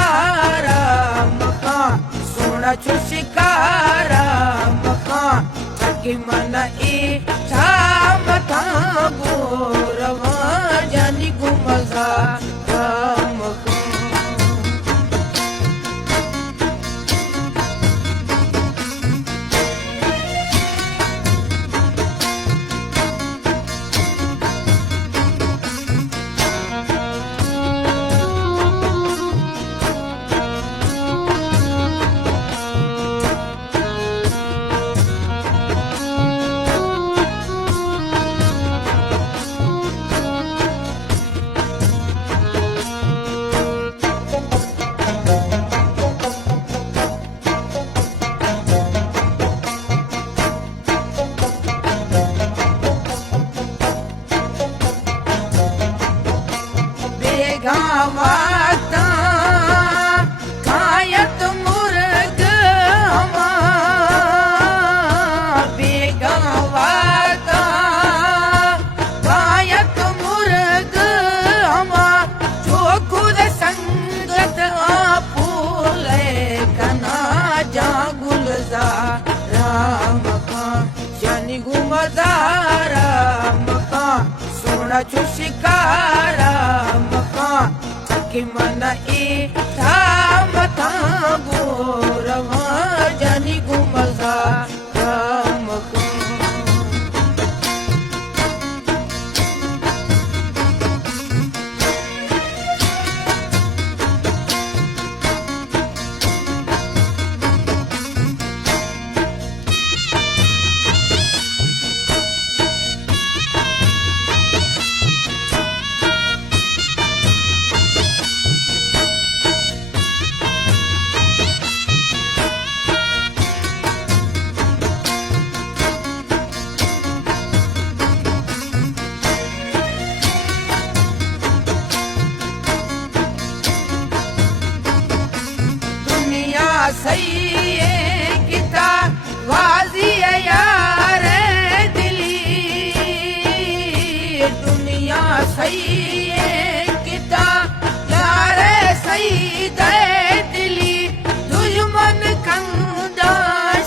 घुमदारा मकान सोना छो शिकारा मकान थकी मन ई छा मथा गोरवा जानी घुमदारा मकान गावाता खायत मुर्ग बेगावाता खायत मुर्ग जो खुद संगत फूले कना जा गुलजारा मकान जानी घुमदारा मकान सोना छो शिकारा थकी मन ई था मथा गोरवा जानी घुमदारा मकान सही किता वाजी यार दिली दुनिया सही किता यार सही दे दिली दुश्मन कंदा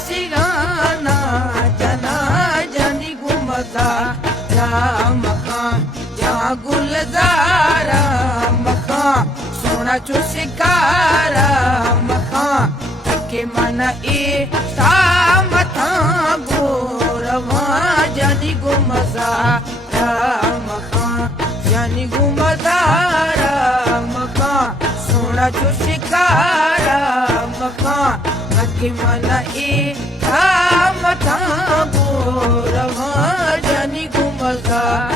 सिगाना जना जानी घुमदारा मकान जा गुलजारा मकान सोना छो शिकारा मकान के मन ई सा मथा गोरवा जानी घुमदारा मकान जानी घुमदारा मकान सोना छो शिकारा मकान के मन ई सा मथा गोरवा जानी घुमदारा